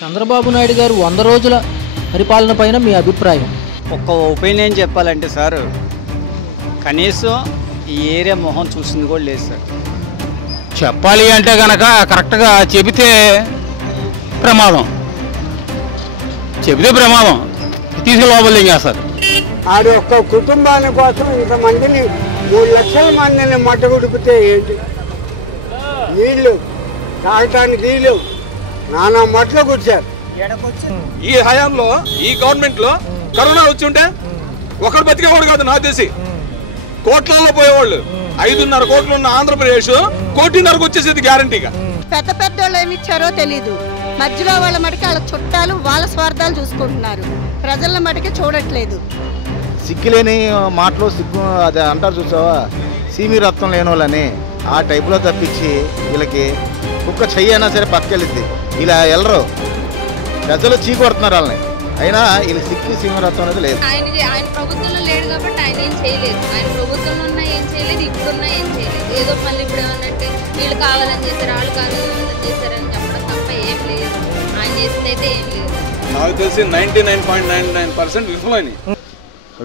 చంద్రబాబు నాయుడు గారు 100 రోజుల పరిపాలన పైన మీ అభిప్రాయం? ఒక్క ఒపీనియన్ చెప్పాలంటే సార్, కనీసం ఈ ఏరియా మొహం చూసింది కూడా లేదు సార్. చెప్పాలి అంటే కనుక కరెక్ట్గా చెబితే ప్రమాదం, తీసుకు లోపల చేస్తారు. ఆడి ఒక్క కుటుంబాని కోసం ఇంతమందిని 3 లక్షల మందిని మట్టగుడిపితే ఏంటి? నీళ్లు తాగటానికి నీళ్లు నానా మట్లు కూర్చారు. ఈ హయాంలో ఈ గవర్నమెంట్ లో కరోనా వచ్చి ఉంటే ఒకరు బతికేవాడు కాదు. నాకు తెలిసి కోట్లలో పోయేవాళ్ళు. 5.5 కోట్లు ఉన్న ఆంధ్రప్రదేశ్ 1.5 వచ్చేసేది గ్యారంటీగా. పెద్ద పెద్దోళ్ళు ఏమి ఇచ్చారో తెలీదు. మధ్యలో వాళ్ళ మటుకు వాళ్ళ చుట్టాలు వాళ్ళ స్వార్థాలు చూసుకుంటున్నారు, ప్రజల మటుకు చూడట్లేదు. సిగ్గులేని మాటలు సిగ్గు అది అంటారు చూసావా, సీమి రక్తం లేని వాళ్ళని ఆ టైపులో తప్పించి వీళ్ళకి కుక్క చెయ్యి అయినా సరే పక్కకెళ్ళిద్ది. ఇలా వెళ్ళరు, ప్రజలు చీకొడుతున్నారు వాళ్ళని. అయినా వీళ్ళకి సిక్కి సీమి రక్తం అనేది లేదు. ఆయన ప్రభుత్వంలో లేడు కాబట్టి ఆయన ఏం చేయలేదు. ఆయన ప్రభుత్వంలో ఉన్నా ఏం చేయలేదు, ఇప్పుడున్నా ఏం చేయలేదు. ఏదో మళ్ళీ ఇప్పుడు ఏమన్నట్టే వీళ్ళు కావాలని చేశారు, వాళ్ళు కావాలని చేశారని చెప్పడం తప్ప ఏం లేదు. ఆయన చేసింది అయితే ఏం లేదు. నాకు తెలిసి 99.99% విఫలమైంది.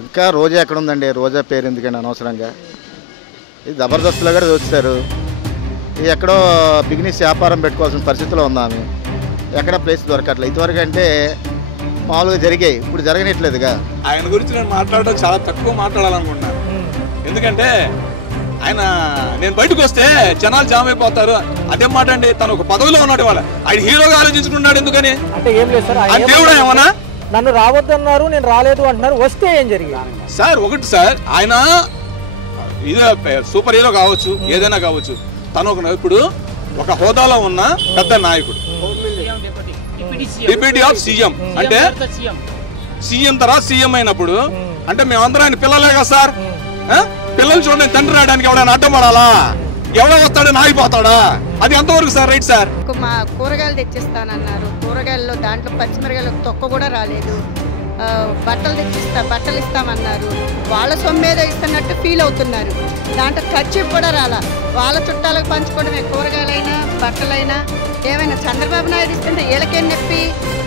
ఇంకా రోజా ఎక్కడ ఉందండి? రోజా పేరు ఎందుకండి అనవసరంగా? ఇది జబర్దస్త్లో కూడా చూస్తారు. ఎక్కడో బిజినెస్ వ్యాపారం పెట్టుకోవాల్సిన పరిస్థితిలో ఉందాము. ఎక్కడ ప్లేస్ దొరకట్లేదు. ఇదివరకు అంటే మామూలుగా జరిగాయి, ఇప్పుడు జరగనట్లేదుగా. ఆయన గురించి నేను మాట్లాడడం చాలా తక్కువ మాట్లాడాలనుకుంటున్నాను. ఎందుకంటే ఆయన నేను బయటకు వస్తే జనాలు జామ్ అయిపోతారు. అదే మాట అండి. తను ఒక పదవిలో ఉన్నాడు. వాళ్ళ ఆయన హీరోగా ఆలోచించుకున్నాడు. ఎందుకని అంటే ఏం లేదు సార్, ఆయన దేవుడా ఏమన్నా? నన్ను రావద్దన్నారు, నేను రాలేదు అంటున్నారు. వస్తే ఏం జరిగింది సార్? ఒకటి సార్, ఆయన ఇదే సూపర్ హీరో కావచ్చు, ఏదైనా కావచ్చు. తను ఇప్పుడు ఒక హోదాలో ఉన్న పెద్ద నాయకుడు, డిప్యూటీ ఆఫ్ సీఎం. అంటే సీఎం తర్వాత సీఎం అయినప్పుడు అంటే మేమందరం ఆయన పిల్లలే కదా సార్. పిల్లలు చూడండి, తండ్రి రావడానికి ఎవడైనా అడ్డం పడాలా? ఎవడో వస్తాడో నాగిపోతాడా? అది ఎంతవరకు సార్ రైట్ సార్? మా కూరగాయలు తెచ్చిస్తానన్నారు, కూరగాయల్లో దాంట్లో పచ్చిమిరగాయలు తొక్క కూడా రాలేదు. బట్టలు ఇస్తామన్నారు, వాళ్ళ సొమ్మేదో ఇస్తున్నట్టు ఫీల్ అవుతున్నారు. దాంట్లో ఖర్చు కూడా రాలా. వాళ్ళ చుట్టాలకు పంచుకోవడమే, కూరగాయలైనా బట్టలైనా ఏమైనా. చంద్రబాబు నాయుడు ఇస్తుంటే వీళ్ళకేం నొప్పి?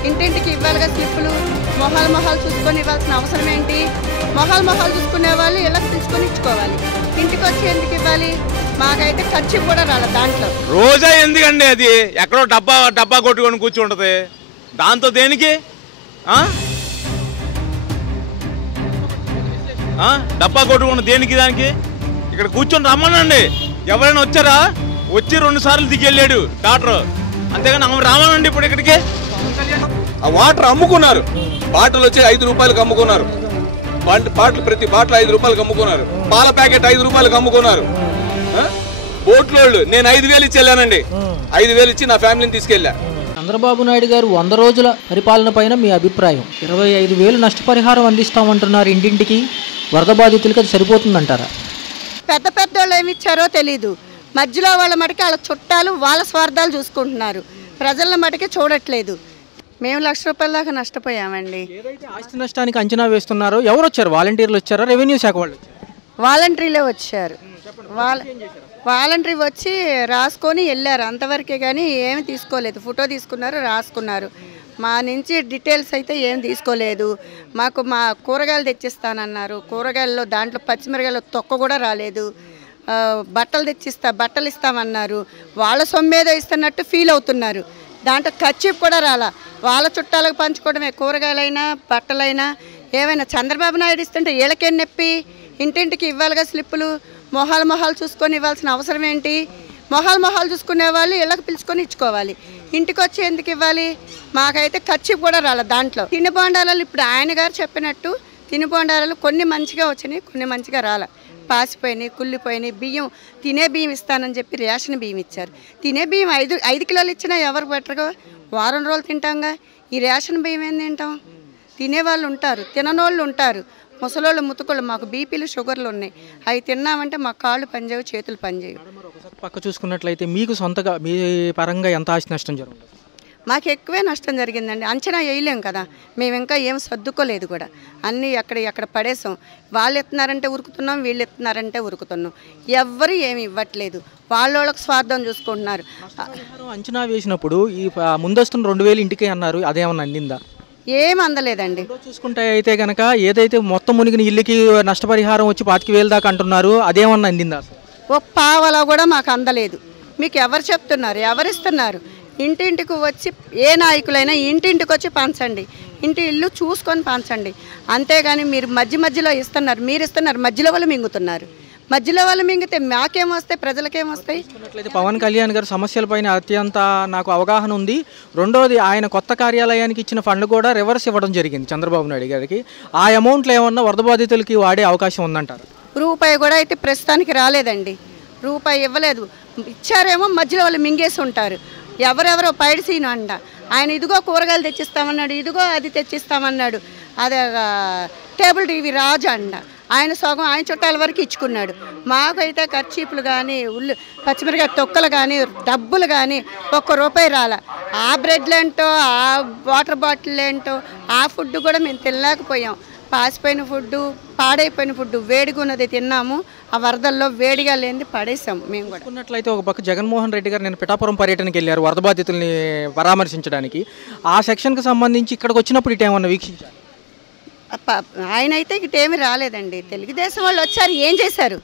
ఇంటింటికి ఇవ్వాలిగా స్లిప్పులు. మొహాలు చూసుకొని ఇవ్వాల్సిన అవసరం ఏంటి? మొహాలు చూసుకునే వాళ్ళు ఇలా తీసుకొని ఇచ్చుకోవాలి. ఇంటికి వచ్చి ఎందుకు ఇవ్వాలి? మాకైతే ఖర్చు కూడా రాలే దాంట్లో. రోజా ఎందుకండి? అది ఎక్కడో డబ్బా కొట్టుకొని కూర్చుంటది. దాంతో దేనికి? డబ్బా కొట్టుకున్న దేనికి? దానికి ఇక్కడ కూర్చొని రమ్మనండి. ఎవరైనా వచ్చారా? వచ్చి 2 సార్లు దిగెళ్ళాడు డాక్టర్, అంతేగాని రామనండి ఇప్పుడు ఇక్కడికి. ఆ వాటర్ అమ్ముకున్నారు. బాటిల్ వచ్చి 5 రూపాయలకు అమ్ముకున్నారు. బాటిల్ ప్రతి బాటిల్ 5 రూపాయలకు అమ్ముకున్నారు. పాల ప్యాకెట్ 5 రూపాయలకు అమ్ముకున్నారు. బోట్లోళ్ళు నేను 5,000 ఇచ్చి వెళ్ళానండి. 5,000 ఇచ్చి నా ఫ్యామిలీని తీసుకెళ్ళా. చంద్రబాబు నాయుడు గారు 100 రోజుల పరిపాలన పైన మీ అభిప్రాయం? 25,000 నష్టపరిహారం అందిస్తామంటున్నారు ఇంటింటికి. వరద బాధితులకి అది సరిపోతుందంటారా? పెద్ద పెద్దోళ్ళు ఏమి ఇచ్చారో తెలీదు. మధ్యలో వాళ్ళ మటుకు వాళ్ళ చుట్టాలు వాళ్ళ స్వార్థాలు చూసుకుంటున్నారు, ప్రజల మటుకే చూడట్లేదు. మేము ₹1,00,000 దాకా నష్టపోయామండి. ఏదైతే ఆస్తి నష్టానికి అంచనా వేస్తున్నారో ఎవరు వచ్చారు? వాలంటీర్లు వచ్చారా? రెవెన్యూ శాఖ వాళ్ళు? వాలంటీర్లే వచ్చారు. వాలంటీర్ వచ్చి రాసుకొని వెళ్ళారు అంతవరకే, కానీ ఏమి తీసుకోలేదు. ఫోటో తీసుకున్నారు, రాసుకున్నారు. మా నుంచి డీటెయిల్స్ అయితే ఏం తీసుకోలేదు. మా కూరగాయలు తెచ్చిస్తానన్నారు, కూరగాయల్లో దాంట్లో పచ్చిమిరగాయలు తొక్క కూడా రాలేదు. బట్టలు ఇస్తామన్నారు, వాళ్ళ సొమ్మేదో ఇస్తున్నట్టు ఫీల్ అవుతున్నారు. దాంట్లో ఖర్చు కూడా రాలా. వాళ్ళ చుట్టాలకు పంచుకోవడమే, కూరగాయలైనా బట్టలైనా ఏమైనా. చంద్రబాబు నాయుడు ఇస్తుంటే వీళ్ళకేం నొప్పి? ఇంటింటికి ఇవ్వాలిగా స్లిప్పులు. మొహాలు చూసుకొని ఇవ్వాల్సిన అవసరం ఏంటి? మొహాలు చూసుకునే వాళ్ళు ఇళ్ళకి పిలుచుకొని ఇచ్చుకోవాలి. ఇంటికి వచ్చి ఎందుకు ఇవ్వాలి? మాకైతే ఖర్చు కూడా రాలే దాంట్లో. తినుబండారాలు ఇప్పుడు ఆయన గారు చెప్పినట్టు తినుబండారాలు కొన్ని మంచిగా వచ్చినాయి, కొన్ని మంచిగా రాలే. పాసిపోయినాయి, కుళ్ళిపోయినాయి. తినే బియ్యం ఇస్తానని చెప్పి రేషన్ బియ్యం ఇచ్చారు. తినే బియ్యం 5 కిలోలు ఇచ్చినా ఎవరు బెటర్గా? వారం రోజులు తింటాంగా. ఈ రేషన్ బియ్యం ఏం తింటాం? తినేవాళ్ళు ఉంటారు, తిననోళ్ళు ఉంటారు. ముసలోళ్ళు ముతుకోళ్ళు, మాకు బీపీలు షుగర్లు ఉన్నాయి. అవి తిన్నామంటే మా కాళ్ళు పనిచేయవు, చేతులు పనిచేయవు. పక్క చూసుకున్నట్లయితే మీకు సొంతగా మీ పరంగా ఎంత ఆస్తి నష్టం జరుగుతుంది? మాకు ఎక్కువే నష్టం జరిగిందండి. అంచనా వేయలేం కదా, మేము ఇంకా ఏం సర్దుకోలేదు కూడా, అన్నీ ఎక్కడ పడేసాం. వాళ్ళు ఎత్తున్నారంటే ఉరుకుతున్నాం, వీళ్ళు ఎత్తున్నారంటే ఉరుకుతున్నాం. ఎవ్వరు ఏమి ఇవ్వట్లేదు, వాళ్ళకి స్వార్థం చూసుకుంటున్నారు. అంచనా వేసినప్పుడు ఈ ముందస్తున్న 2000 ఇంటికి అన్నారు, అదేమన్నా అందిందా? ఏం అందలేదండి. చూసుకుంటే అయితే కనుక ఏదైతే మొత్తం మునిగిన ఇల్లుకి నష్టపరిహారం వచ్చి 25,000 దాకా అంటున్నారు, అదేమన్నా అందిందా? ఒక పావలా కూడా మాకు అందలేదు. మీకు ఎవరు చెప్తున్నారు, ఎవరిస్తున్నారు? ఇంటింటికి వచ్చి ఏ నాయకులైనా ఇంటింటికి వచ్చి పంచండి, ఇంటి ఇల్లు చూసుకొని పంచండి. అంతేగాని మీరు మధ్యలో ఇస్తున్నారు, మీరు ఇస్తున్నారు, మధ్యలో వాళ్ళు మింగుతున్నారు. మధ్యలో వాళ్ళు మింగితే మాకేమొస్తాయి, ప్రజలకేమొస్తాయి? పవన్ కళ్యాణ్ గారు సమస్యలపైన అత్యంత నాకు అవగాహన ఉంది. రెండోది, ఆయన కొత్త కార్యాలయానికి ఇచ్చిన ఫండ్ కూడా రివర్స్ ఇవ్వడం జరిగింది చంద్రబాబు నాయుడు గారికి. ఆ అమౌంట్లో ఏమన్నా వరద బాధితులకి వాడే అవకాశం ఉందంటారు? రూపాయి కూడా అయితే ప్రస్తుతానికి రాలేదండి, రూపాయి ఇవ్వలేదు. ఇచ్చారేమో మధ్యలో వాళ్ళు మింగేసి ఉంటారు. ఎవరెవరో పైడిసీను అంట, ఆయన ఇదిగో కూరగాయలు తెచ్చిస్తామన్నాడు, ఇదిగో అది తెచ్చిస్తామన్నాడు. అదే టేబుల్ టీవీ రాజు అంట, ఆయన సగం ఆయన చుట్టాల వరకు ఇచ్చుకున్నాడు. మాకైతే కర్చీపులు కానీ, పచ్చిమిరకాయ తొక్కలు కానీ, డబ్బులు కానీ ₹1 రాల. ఆ బ్రెడ్లు ఏంటో, ఆ వాటర్ బాటిల్ ఏంటో, ఆ ఫుడ్ కూడా మేము తినలేకపోయాం. పాసిపోయిన ఫుడ్డు, పాడైపోయిన ఫుడ్డు, వేడిగా ఉన్నది తిన్నాము. ఆ వరదల్లో వేడిగా లేనిది పడేసాం మేము కూడా. చూసుకున్నట్లయితే ఒక పక్క జగన్మోహన్ రెడ్డి గారు నేను పిఠాపురం పర్యటనకి వెళ్ళారు వరద బాధితుల్ని పరామర్శించడానికి. ఆ సెక్షన్కి సంబంధించి ఇక్కడికి వచ్చినప్పుడు ఇటేమన్నా వీక్షించారు? ఆయన అయితే ఇటేమి రాలేదండి. తెలుగుదేశం వాళ్ళు వచ్చారు, ఏం చేశారు?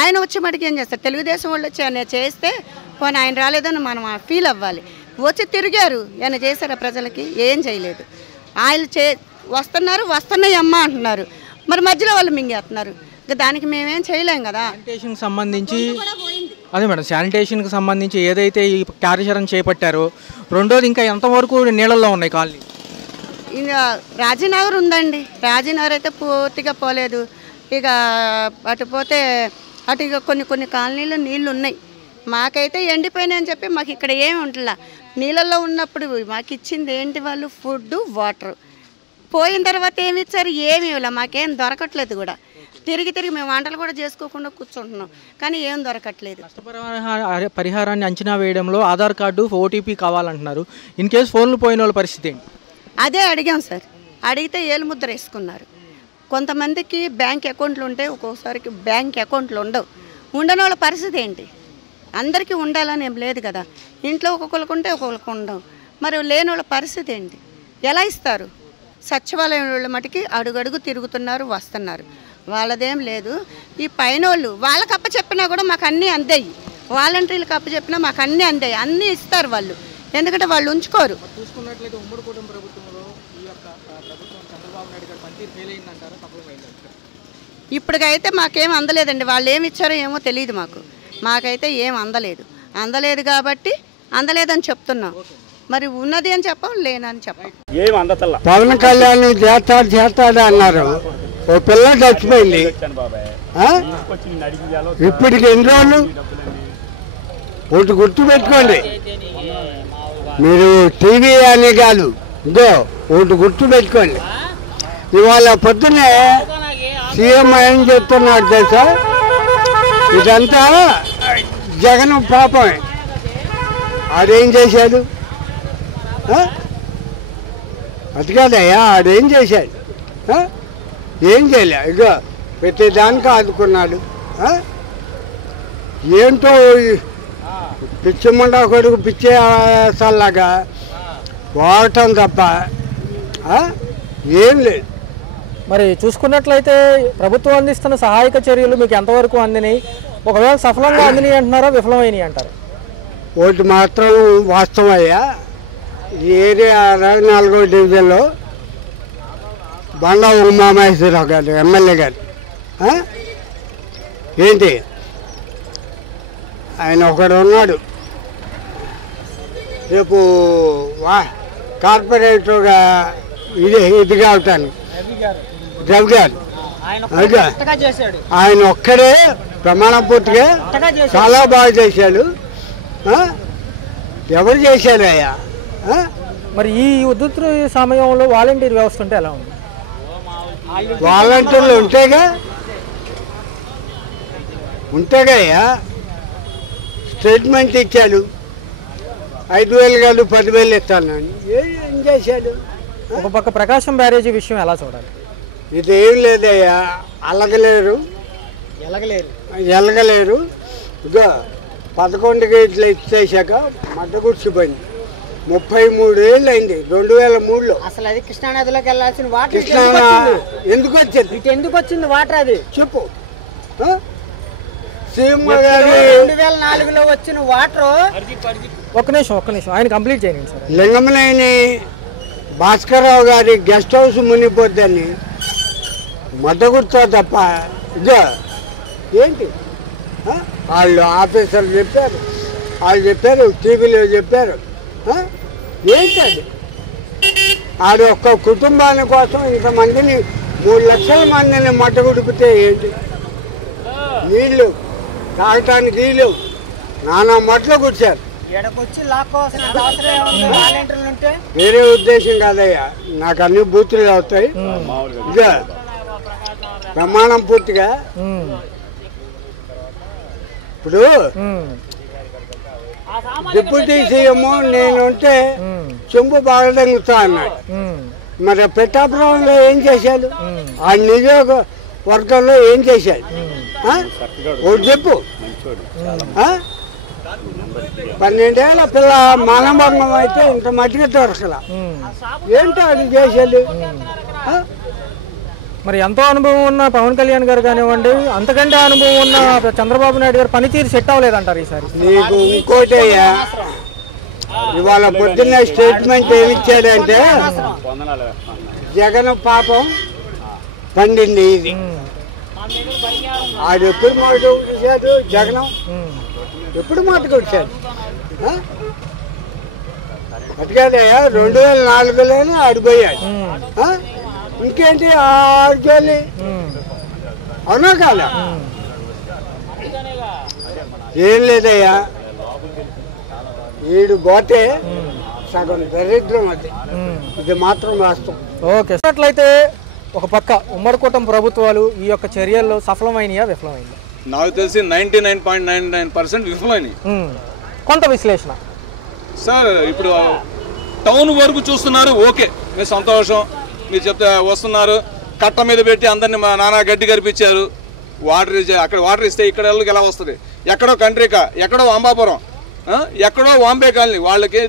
ఆయన వచ్చి మటుకు ఏం చేస్తారు? తెలుగుదేశం వాళ్ళు వచ్చి ఆయన చేస్తే పోనీ ఆయన రాలేదని మనం ఫీల్ అవ్వాలి. వచ్చి తిరిగారు, ఆయన చేశారా ప్రజలకి? ఏం చేయలేదు. ఆయన వస్తున్నాయి అమ్మ అంటున్నారు, మరి మధ్యలో వాళ్ళు మింగేస్తున్నారు. ఇంకా దానికి మేమేం చేయలేం కదా. శానిటేషన్కి సంబంధించి అదే మేడం, శానిటేషన్కి సంబంధించి ఏదైతే ఈ కార్యాచరణ చేపట్టారో, రెండోది ఇంకా ఎంతవరకు నీళ్ళల్లో ఉన్నాయి కాలనీ? రాజీనగర్ ఉందండి, రాజీనగర్ అయితే పూర్తిగా పోలేదు. ఇక అటు పోతే అటు ఇక కొన్ని కాలనీలు నీళ్ళు ఉన్నాయి. మాకైతే ఎండిపోయినాయి అని చెప్పి మాకు ఇక్కడ ఏమి ఉంటుందా. నీళ్ళల్లో ఉన్నప్పుడు మాకు ఇచ్చింది ఏంటి వాళ్ళు? Food, water. పోయిన తర్వాత ఏమి ఇచ్చారు? ఏమి ఇవ్వలే, మాకేం దొరకట్లేదు కూడా. తిరిగి మేము వంటలు కూడా చేసుకోకుండా కూర్చుంటున్నాం, కానీ ఏం దొరకట్లేదు. పరిహారాన్ని అంచనా వేయడంలో ఆధార్ కార్డు, ఓటీపీ కావాలంటున్నారు. ఇన్ కేసు ఫోన్లు పోయిన వాళ్ళ పరిస్థితి ఏంటి? అదే అడిగాం సార్, అడిగితే ఏలు ముద్ర వేసుకున్నారు. కొంతమందికి బ్యాంక్ అకౌంట్లు ఉంటాయి, ఒక్కొక్కసారికి బ్యాంక్ అకౌంట్లు ఉండవు. ఉండని వాళ్ళ పరిస్థితి ఏంటి? అందరికీ ఉండాలని ఏం లేదు కదా. ఇంట్లో ఒక్కొక్కరికి ఉంటే ఒక్కొక్కరికి ఉండవు. మరి లేని వాళ్ళ పరిస్థితి ఏంటి? ఎలా ఇస్తారు? సచివాలయం వాళ్ళ మటుకి అడుగడుగు తిరుగుతున్నారు, వస్తున్నారు. వాళ్ళదేం లేదు. ఈ పైన వాళ్ళకి అప్పచెప్పినా కూడా మాకు అన్నీ అందాయి. వాలంటీర్లకు అప్పచెప్పినా మాకు అన్నీ అందాయి, అన్నీ ఇస్తారు వాళ్ళు. ఎందుకంటే వాళ్ళు ఉంచుకోరు. చూసుకున్నట్లయితే ఉమ్మడి కుటుంబ ప్రభుత్వంలో ఈ యొక్క ప్రభుత్వం చంద్రబాబు నాయుడు గారు పనితీరు ఫెయిల్ అయిందంటారా, సఫలమైందంటారా? ఇప్పటికైతే మాకేం అందలేదండి. వాళ్ళు ఏమి ఇచ్చారో ఏమో తెలియదు మాకైతే ఏం అందలేదు కాబట్టి అందలేదని చెప్తున్నాం. మరి ఉన్నది అని చెప్పం, లేనని చెప్పం. పవన్ కళ్యాణ్ చేస్తాడు అన్నారు, ఓ పిల్ల చచ్చిపోయింది. ఇప్పటికి ఎన్ని రోజులు? ఒకటి గుర్తు పెట్టుకోండి, మీరు టీవీ అని కాదు, ఇదో ఒకటి గుర్తు పెట్టుకోండి. ఇవాళ పొద్దున్నే సీఎం ఏం చెప్తున్నాడు తెలుసా? ఇదంతా జగన్ పాపమే. ఆడేం చేశాడు? అది కాదయ్యా, ఆడేం చేశాడు? ఏం చేయలే. ఇక ప్రతి దానికి ఆదుకున్నాడు. ఏంటో పిచ్చి ముండా కొడుకు పిచ్చేసాలాగా వాడటం తప్ప ఏం లేదు. మరి చూసుకున్నట్లయితే ప్రభుత్వం అందిస్తున్న సహాయక చర్యలు మీకు ఎంతవరకు అందినాయి? ఒకవేళ సఫలంగా అందినాయి అంటున్నారా, విఫలమైనవి అంటారా? ఒకటి మాత్రం వాస్తవయ్యా, ఈ ఏరియా 64వ డివిజన్లో బండా ఉమామహేశ్వరరావు గారు ఎమ్మెల్యే గారు ఏంటి ఆయన ఒకడు ఉన్నాడు. రేపు కార్పొరేటర్గా ఇది అవుతాను రవి గారు. ఆయన ఒక్కడే ప్రమాణ పూర్తిగా చాలా బాగా చేశాడు. ఎవరు చేశారయ్యా? మరి ఈ ఉధృతి సమయంలో వాలంటీర్ వ్యవస్థ ఉంటే ఎలా ఉంది? వాలంటీర్లు ఉంటేగా స్టేట్మెంట్ ఇచ్చాడు. 5,000 కాదు 10,000 ఇస్తాను. ఏం చేశాడు? ఒక పక్క ప్రకాశం బ్యారేజీ విషయం ఎలా చూడాలి? ఇది ఏం లేదయ్యా, ఎలగలేరు. ఇక 11 గేట్లు ఇచ్చేసాక మడ్డ గుడిచిపోయింది. 33 ఏళ్ళు అయింది 2003లో. అసలు అది కృష్ణానదిలోకి వెళ్ళాల్సిన వాటర్ కృష్ణా ఎందుకు వచ్చింది? ఎందుకు వచ్చింది వాటర్? అది చెప్పు. సీఎం గారి 2004లో వచ్చిన వాటర్. ఒక్క నిమిషం ఆయన కంప్లీట్ చేయండి సార్. లింగమనేని భాస్కర్రావు గారి గెస్ట్ హౌస్ మునిగిపోద్దని మద్దగుర్తో తప్ప ఇదో ఏంటి? వాళ్ళు ఆఫీసర్లు చెప్పారు, వాళ్ళు చెప్పారు, టీవీలో చెప్పారు. ఏంటి అది? ఆడు ఒక్క కుటుంబాని కోసం ఇంతమందిని 3 లక్షల మందిని మట్టగుడిపితే ఏంటి? నీళ్ళు తాగటానికి నీళ్ళు నానా మట్లు కూర్చారు. వేరే ఉద్దేశం కాదయ్యా, నాకు అన్ని బూతులు అవుతాయి. ఇక ప్రమాణం పూర్తిగా ఇప్పుడు డిప్యూటీ సీఎం నేనుంటే చెంబు బాగా దంగుతా అన్నాడు. మరి పెట్టాపురంలో ఏం చేశాడు? ఆ నియోజకవర్గంలో ఏం చేశాడు? ఒకటి చెప్పు. 12 ఏళ్ళ పిల్ల మానభంగం అయితే ఇంత మట్టిగా దొరకల. ఏంటో అది చేసేది? మరి ఎంతో అనుభవం ఉన్న పవన్ కళ్యాణ్ గారు కానివ్వండి, అంతకంటే అనుభవం ఉన్న చంద్రబాబు నాయుడు గారు పనితీరు సెట్ అవ్వలేదంటారు ఈసారి. నీకు ఇంకోటి ఇవాళ పొద్దున్న స్టేట్మెంట్ ఏమిచ్చాడంటే జగన్ పాపం పండింది. ఇది ఆడు ఎప్పుడు మాట వచ్చాడు? జగన్ ఎప్పుడు మాటకు వచ్చాడు? అటుకాదయ్యా 2004లోనే ఆడిపోయాడు. ఇంకేంటి ఆడుకోవాలి? అవునా కాదా? ఏం లేదయ్యా, ఈడు గోతే సగం దరిద్రం. అది ఇది మాత్రం వాస్తవం. ఓకే. అట్లయితే ఒక పక్క ఉమ్మడి కూటమి ప్రభుత్వాలు ఈ యొక్క చర్యల్లో సఫలమైనయా విఫలమైనయా? నాకు తెలిసి 99.99% విఫలమైనవి. కొంత విశ్లేషణ సార్. ఇప్పుడు టౌన్ వరకు చూస్తున్నారు, ఓకే, మీరు సంతోషం, మీరు చెప్తే వస్తున్నారు. కట్ట మీద పెట్టి అందరినీ మా నానా గడ్డి కనిపించారు. వాటర్ అక్కడ వాటర్ ఇస్తే ఇక్కడ వాళ్ళకి ఎలా వస్తుంది? ఎక్కడో కంట్రీకా, ఎక్కడో అంబాపురం, ఎక్కడో వాంబే కాలనీ వాళ్ళకి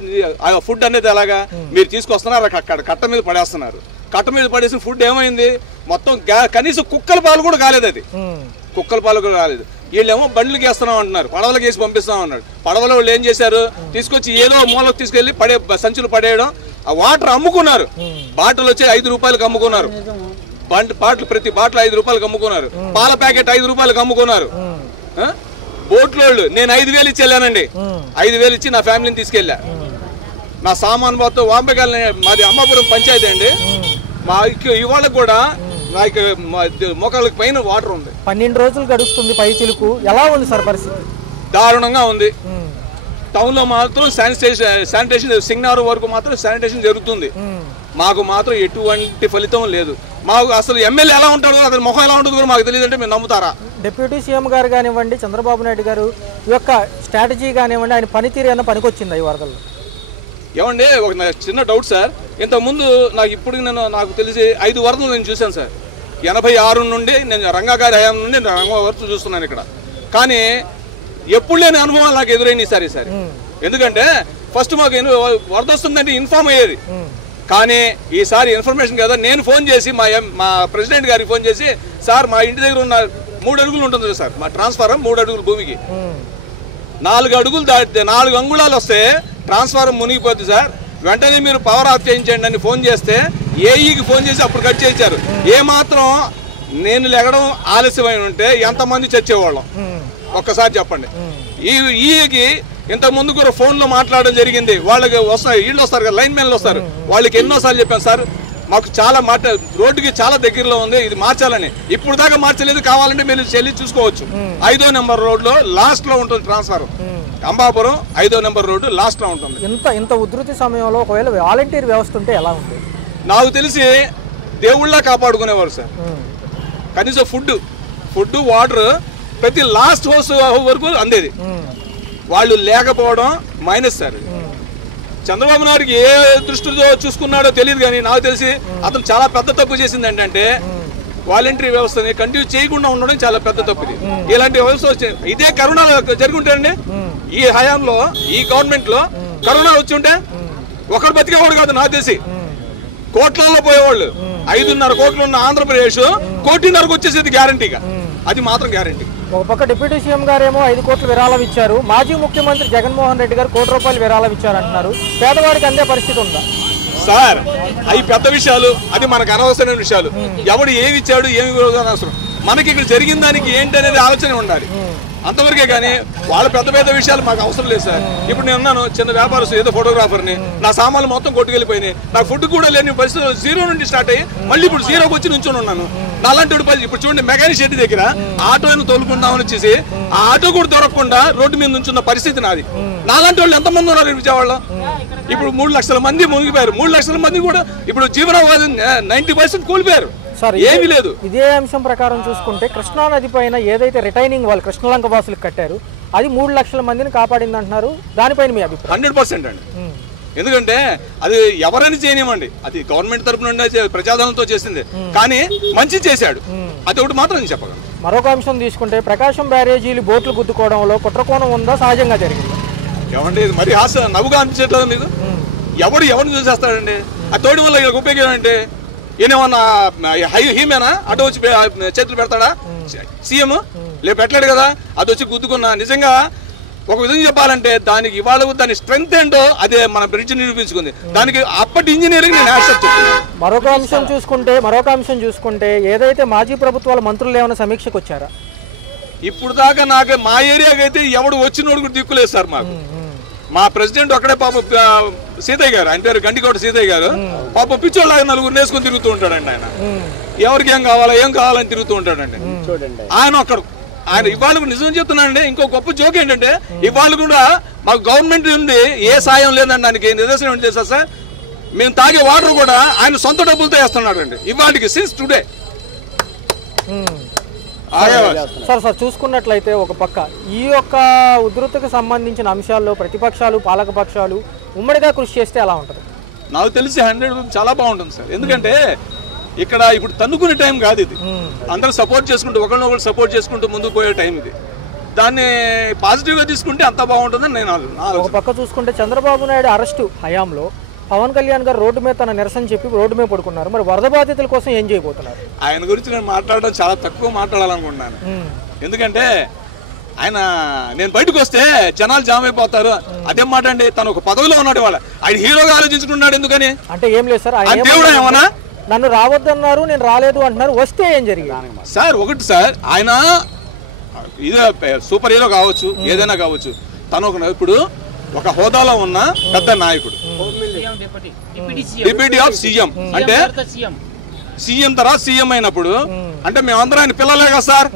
ఫుడ్ అనేది ఎలాగా మీరు తీసుకొస్తున్నారు? అక్కడ కట్ట మీద పడేస్తున్నారు. కట్ట మీద పడేసిన ఫుడ్ ఏమైంది? మొత్తం కనీసం కుక్కల పాలు కూడా కాలేదు. అది కుక్కల పాలు కూడా కాలేదు. వీళ్ళేమో బండ్లకి వేస్తున్నాం అంటున్నారు, పడవలకి వేసి పంపిస్తాం అన్నాడు. పడవలో వాళ్ళు ఏం చేశారు? తీసుకొచ్చి ఏదో మూలకు తీసుకెళ్లి సంచులు పడేయడం. ఆ వాటర్ అమ్ముకున్నారు. బాటిల్ వచ్చి 5 రూపాయలకు అమ్ముకున్నారు. బాటిల్ ప్రతి బాటిల్ 5 రూపాయలకు అమ్ముకున్నారు. పాల ప్యాకెట్ 5 రూపాయలకు అమ్ముకున్నారు. బోట్లోళ్ళు నేను 5,000 ఇచ్చి వెళ్ళానండి. 5,000 ఇచ్చి నా ఫ్యామిలీని తీసుకెళ్ళా. నా సామాన్ మొత్తం వాంబెగాలని, మాది అమ్మాపురం పంచాయతీ అండి. మా ఇవాళ కూడా నాకు మోకాళ్ళకి పైన వాటర్ ఉంది. 12 రోజులు గడుస్తుంది పై చిలుకు. ఎలా ఉంది సార్ పరిస్థితి? దారుణంగా ఉంది. టౌన్ లో మాత్రం శానిటేషన్ సింగనారు వరకు మాత్రం శానిటేషన్ జరుగుతుంది. మాకు మాత్రం ఎటువంటి ఫలితం లేదు. మాకు అసలు ఎమ్మెల్యే ఎలా ఉంటాడో, అతని ముఖం ఎలా ఉంటుందో కూడా మాకు తెలియదు. అంటే మీరు నమ్ముతారా? డిప్యూటీ సీఎం గారు కానివ్వండి, చంద్రబాబు నాయుడు గారు యొక్క స్ట్రాటజీ కానివ్వండి, ఆయన పనితీరు ఏమైనా పనికొచ్చింది ఈ వరదల్లో? ఏమండి, ఒక చిన్న డౌట్ సార్. ఇంతకుముందు నాకు తెలిసి 5 వరదలు నేను చూశాను సార్. 86 నుండి నేను రంగా గారి హయాం నుండి రంగా వరకు చూస్తున్నాను ఇక్కడ. కానీ ఎప్పుడు లేని అనుభవాలు నాకు ఎదురైంది ఈసారి. ఎందుకంటే ఫస్ట్ మాకు వరద వస్తుందంటే ఇన్ఫార్మ్ అయ్యేది. కానీ ఈసారి ఇన్ఫర్మేషన్ కదా, నేను ఫోన్ చేసి మా ప్రెసిడెంట్ గారికి ఫోన్ చేసి, సార్ మా ఇంటి దగ్గర ఉన్న 3 అడుగులు ఉంటుంది సార్, మా ట్రాన్స్ఫారం 3 అడుగులు భూమికి 4 అడుగులు దాటితే 4 అంగుళాలు వస్తే ట్రాన్స్ఫారం మునిగిపోద్ది సార్, వెంటనే మీరు పవర్ ఆఫ్ చేయించండి అని ఫోన్ చేస్తే ఏఈకి ఫోన్ చేసి అప్పుడు కట్ చేయించారు. ఏమాత్రం నేను లెగడం ఆలస్యమైన ఉంటే ఎంతమంది చచ్చేవాళ్ళం ఒక్కసారి చెప్పండి. ఈకి ఇంత ముందు కూడా ఫోన్లో మాట్లాడడం జరిగింది. వాళ్ళకి వీళ్ళు వస్తారు కదా, లైన్ మెన్లు వస్తారు, వాళ్ళకి ఎన్నోసార్లు చెప్పాను సార్, మాకు చాలా రోడ్డుకి చాలా దగ్గరలో ఉంది, ఇది మార్చాలని. ఇప్పుడు దాకా మార్చలేదు, కావాలంటే మీరు చెల్లి చూసుకోవచ్చు. 5వ నెంబర్ రోడ్లో లాస్ట్ లో ఉంటుంది ట్రాన్స్ఫర్. అంబాపురం 5వ నెంబర్ రోడ్డు లాస్ట్ లో ఉంటుంది. ఇంత ఉధృతి సమయంలో ఒకవేళ వాలంటీర్ వ్యవస్థ ఉంటే ఎలా ఉంటుంది? నాకు తెలిసి దేవుళ్ళ కాపాడుకునేవారు సార్. కనీసం ఫుడ్ వాటర్ ప్రతి లాస్ట్ హౌస్ వరకు అందేది. వాళ్ళు లేకపోవడం మైనస్ సార్. చంద్రబాబు నాయుడుకి ఏ దృష్టితో చూసుకున్నాడో తెలియదు, కానీ నాకు తెలిసి అతను చాలా పెద్ద తప్పు చేసింది ఏంటంటే వాలంటరీ వ్యవస్థని కంటిన్యూ చేయకుండా ఉండడం చాలా పెద్ద తప్పు. ఇది ఇలాంటి వ్యవస్థ వచ్చి ఇదే కరోనా జరిగి ఉంటాయండి. ఈ హయాంలో ఈ గవర్నమెంట్ లో కరోనా వచ్చి ఉంటే ఒకడు బతికేవాడు కాదు, నాకు తెలిసి కోట్లలో పోయేవాళ్ళు. 5.5 కోట్లు ఉన్న ఆంధ్రప్రదేశ్ 1.5 కోటికి వచ్చేసేది గ్యారంటీగా, అది మాత్రం గ్యారంటీ. ఒక పక్క డిప్యూటీ సీఎం గారేమో 5 కోట్లు విరాళం ఇచ్చారు, మాజీ ముఖ్యమంత్రి జగన్మోహన్ రెడ్డి గారు 1 కోటి రూపాయలు విరాళం ఇచ్చారు అంటున్నారు. పేదవాడికి అందే పరిస్థితి ఉందా సార్? అవి పెద్ద విషయాలు, అది మనకు అనవసరమైన విషయాలు. ఎవడు ఏమి ఇచ్చాడు ఏమి అనవసరం, మనకి ఇక్కడ జరిగిన దానికి ఏంటి అనేది ఆలోచన ఉండాలి అంతవరకే. కానీ వాళ్ళ పెద్ద పెద్ద విషయాలు మాకు అవసరం లేదు సార్. ఇప్పుడు నేను ఉన్నాను చిన్న వ్యాపారస్తు, ఏదో ఫోటోగ్రాఫర్ని, నా సామాన్లు మొత్తం కొట్టుకెళ్ళిపోయినాయి, నాకు ఫుడ్ కూడా లేని పరిస్థితులు 0 నుండి స్టార్ట్ అయ్యి మళ్ళీ ఇప్పుడు 0కి వచ్చి నుంచొని ఉన్నాను. నాలాంటి ఇప్పుడు చూడండి, మెకానిక్ షెడ్ దగ్గర ఆటోను తోలుకుందామని వచ్చేసి ఆ ఆటో కూడా దొరకకుండా రోడ్డు మీద నుంచున్న పరిస్థితి నాది. నాలాంటి వాళ్ళు ఎంతమంది ఉన్నారు విజయవాడలో? ఇప్పుడు 3 లక్షల మంది మునిగిపోయారు. 3 లక్షల మంది కూడా ఇప్పుడు జీవనోపాధి 90% కూలిపోయారు, ఏమీ లేదు. ఇదే అంశం ప్రకారం చూసుకుంటే కృష్ణా నది పైన ఏదైతే రిటైనింగ్ వాళ్ళు కృష్ణలంక వాసులకు కట్టారు అది 3 లక్షల మందిని కాపాడింది అంటున్నారు. దానిపైన మీ అభిప్రాయం? 100% అండి. ఎందుకంటే అది ఎవరైనా చేయనివ్వండి, అది గవర్నమెంట్ తరఫు నుండి ప్రజాధనంతో చేసింది, కానీ మంచి చేశాడు, అది ఒకటి మాత్రం నేను చెప్పగలను. మరొక అంశం తీసుకుంటే ప్రకాశం బ్యారేజీలు బోట్లు గుద్దుకోవడంలో కుట్రకోణం ఉందా, సహజంగా జరిగింది? ఏమండి ఇది మరి నవ్వుగా అనిపించట్లేదు మీకు? ఎవరిని చూసేస్తాడండి? ఆ తోడి వల్ల ఇక్కడ ఉపయోగం ఏంటి? ఈయనేమన్నా హీమేనా అటు వచ్చి చేతులు పెడతాడా సీఎం? లేదు పెట్టలేడు కదా. అది వచ్చి గుద్దుకున్నా నిజంగా ఒక విధంగా చెప్పాలంటే దానికి ఇవాళ దాని స్ట్రెంగ్త్ ఏంటో అదే మన బ్రిడ్జ్ నిరూపించుకుంది. దానికి అప్పటి ఇంజనీరింగ్ నేను యాక్సెప్ట్ చేస్తున్నాను. మరొక అంశం చూసుకుంటే ఏదైతే మాజీ ప్రభుత్వాల మంత్రులు ఏమైనా సమీక్షకు వచ్చారా? ఇప్పుడు దాకా నాకు మా ఏరియాకి అయితే ఎవడు వచ్చినోడు కూడా దిక్కులేదు సార్. మా ప్రెసిడెంట్ ఒక్కడే పాప సీతయ్య గారు, ఆయన పేరు గండికోట సీతయ్య గారు, పాప పిచ్చోళ్ళగా 4 వేసుకొని తిరుగుతూ ఉంటాడండి. ఆయన ఎవరికి ఏం కావాలని తిరుగుతూ ఉంటాడండి. ఆయన ఒక్కడు ఆయన ఇవాళ నిజం చెప్తున్నానండి. ఇంకో గొప్ప జోక్ ఏంటంటే ఇవాళ కూడా మాకు గవర్నమెంట్ నుండి ఏ సాయం లేదండి. దానికి నిదర్శనం ఏంటి తెలుసా సార్? మేము తాగే వాటర్ కూడా ఆయన సొంత డబ్బులతో వేస్తున్నాడు అండి ఇవాళకి, సిన్స్ టుడే. సార్ చూసుకున్నట్లయితే ఒక పక్క ఈ యొక్క ఉధృతకు సంబంధించిన అంశాల్లో ప్రతిపక్షాలు పాలకపక్షాలు ఉమ్మడిగా కృషి చేస్తే ఎలా ఉంటుంది? నాకు తెలిసి 100% చాలా బాగుంటుంది సార్. ఎందుకంటే ఇక్కడ ఇప్పుడు తన్నుకునే టైం కాదు ఇది. అందరూ సపోర్ట్ చేసుకుంటూ ఒకరినొకరు సపోర్ట్ చేసుకుంటూ ముందుకు పోయే టైం ఇది. దాన్ని పాజిటివ్గా తీసుకుంటే అంత బాగుంటుందని నేను ఒక పక్క చూసుకుంటే చంద్రబాబు నాయుడు అరెస్టు హయాంలో పవన్ కళ్యాణ్ గారు రోడ్డు మీద తన నిరసన చెప్పి రోడ్డు మీద పడుకున్నారు. మరి వరద బాధితుల కోసం ఏం చేయబోతున్నారు? ఆయన గురించి నేను మాట్లాడడం చాలా తక్కువ మాట్లాడాలనుకుంటున్నాను. ఎందుకంటే ఆయన నేను బయటకు వస్తే జనాలు జామ్ అయిపోతారు. అదేం మాట అండి, తను ఒక పదవిలో ఉన్నాడు. వాళ్ళ ఆయన హీరోగా ఆలోచించుకుంటున్నాడు. ఎందుకని అంటే ఏం లేదు సార్, దేవుడు ఏమన్నా నన్ను రావద్దన్నారు, నేను రాలేదు అంటున్నారు. వస్తే ఏం జరిగింది సార్? ఒకటి సార్, ఆయన ఇదే సూపర్ హీరో కావచ్చు, ఏదైనా కావచ్చు, తను ఇప్పుడు ఒక హోదాలో ఉన్న పెద్ద నాయకుడు, డిప్యూటీ ఆఫ్ సీఎం అంటే సీఎం తర్వాత సీఎం అయినప్పుడు అంటే మేమందరం ఆయన పిల్లలే కదా సార్.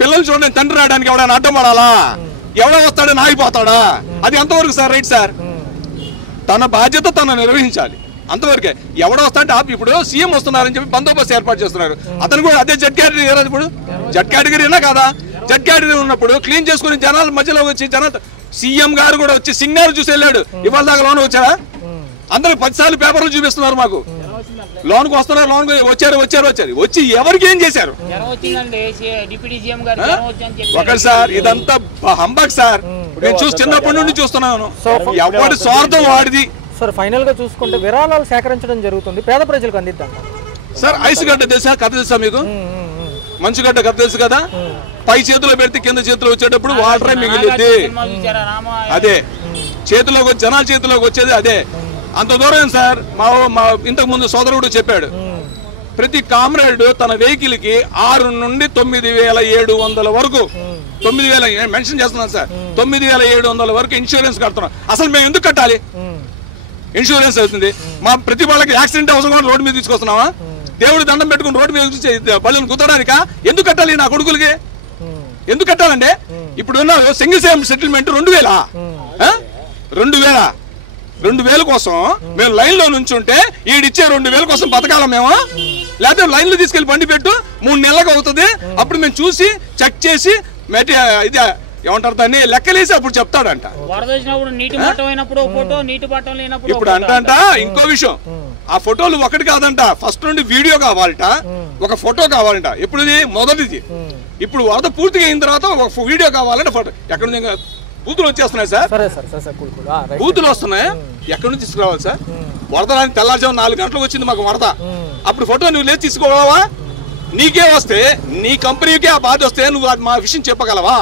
పిల్లలు చూడండి, తండ్రి రావడానికి ఎవడైనా అడ్డం పడాలా? ఎవడో వస్తాడని ఆగిపోతాడా? అది ఎంతవరకు సార్ రైట్ సార్? తన బాధ్యత తను నిర్వహించాలి అంతవరకే. ఎవడో వస్తా అంటే ఇప్పుడు సీఎం వస్తున్నారని చెప్పి బందోబస్తు ఏర్పాటు చేస్తున్నారు. అతను కూడా అదే జెడ్ కేటగిరీ కదా, ఇప్పుడు జెడ్ కేటగిరీనా కదా? జెడ్ కేటగిరీ ఉన్నప్పుడు క్లీన్ చేసుకుని జనాల మధ్యలో వచ్చి జనాలు సీఎం గారు కూడా వచ్చి సిగ్నల్ చూసి వెళ్ళాడు. ఇవాళ దాకా లోన్ వచ్చారా? అందరూ 10 సార్లు పేపర్లు చూపిస్తున్నారు మాకు. లోన్కి వస్తున్నారు, లోన్ వచ్చారు వచ్చి ఎవరికి ఏం చేశారు? ఒకటి సార్, ఇదంతా హంబక్ సార్. నేను చూసి చిన్నప్పటి నుండి చూస్తున్నాను. ఎవరి స్వార్థం వాడిది. సార్ ఫైనల్ గా చూసుకుంటే విరాళాలు సేకరించడం జరుగుతుంది, పేద ప్రజలకు అందిద్దాం సార్. ఐస్ గడ్డ తెలుసా, కథ తెలుసా మీకు? మంచుగడ్డ కథ తెలుసు కదా? పై చేతిలో పెడితే కింద చేతిలో వచ్చేటప్పుడు వాటరే మిగిలింది. అదే చేతిలోకి వచ్చి జనాల చేతిలోకి వచ్చేది అదే. అంత దూరం సార్. మా ఇంతకు ముందు సోదరుడు చెప్పాడు, ప్రతి కామ్రేడ్ తన వెహికల్ కి 6 నుండి 9,700 వరకు 9,000 మెన్షన్ చేస్తున్నాను సార్. 9,700 వరకు ఇన్సూరెన్స్ కడుతున్నాం. అసలు మేము ఎందుకు కట్టాలి? ఇన్సూరెన్స్ అవుతుంది. మా ప్రతి వాళ్ళకి యాక్సిడెంట్ అవసరం రోడ్డు మీద తీసుకొస్తున్నావా? దేవుడు దండం పెట్టుకుని రోడ్డు మీద బళ్ళను కుదరడానికా? ఎందుకు కట్టాలి? నా కొడుకులకి ఎందుకు కట్టాలంటే ఇప్పుడు ఉన్నారు సింగిల్ సేమ్ సెటిల్మెంట్ 2,000 కోసం మేము లైన్ లో నుంచుంటే ఈడిచ్చే 2,000 కోసం బతకాల మేము? లేకపోతే లైన్ లో తీసుకెళ్లి బండి పెట్టు 3 నెలలకు అవుతుంది. అప్పుడు మేము చూసి చెక్ చేసి ఏమంటారు దాన్ని లెక్కలేసి అప్పుడు చెప్తాడంట. వరద వచ్చినప్పుడు నీటి మట్టం అయినప్పుడు ఫోటో, నీటి మట్టం లేనప్పుడు ఇప్పుడు అంట ఇంకో విషయం, ఆ ఫోటోలు ఒకటి కాదంట, ఫస్ట్ నుండి వీడియో కావాలంట, ఒక ఫోటో కావాలంట. ఎప్పుడుది మొదటిది. ఇప్పుడు వరద పూర్తిగా అయిన తర్వాత ఒక వీడియో కావాలంటే ఫోటో. ఎక్కడ నుంచి బూతులు వచ్చేస్తున్నాయి సార్, బూతులు వస్తున్నాయి, ఎక్కడి నుంచి తీసుకురావాలి సార్? వరద తెల్లారుజాము 4 గంటలకు వచ్చింది మాకు వరద, అప్పుడు ఫోటో నువ్వు లేచి తీసుకోవాలా? నీకే వస్తే నీ కంపెనీకే ఆ బాధ వస్తే నువ్వు మా విషయం చెప్పగలవా?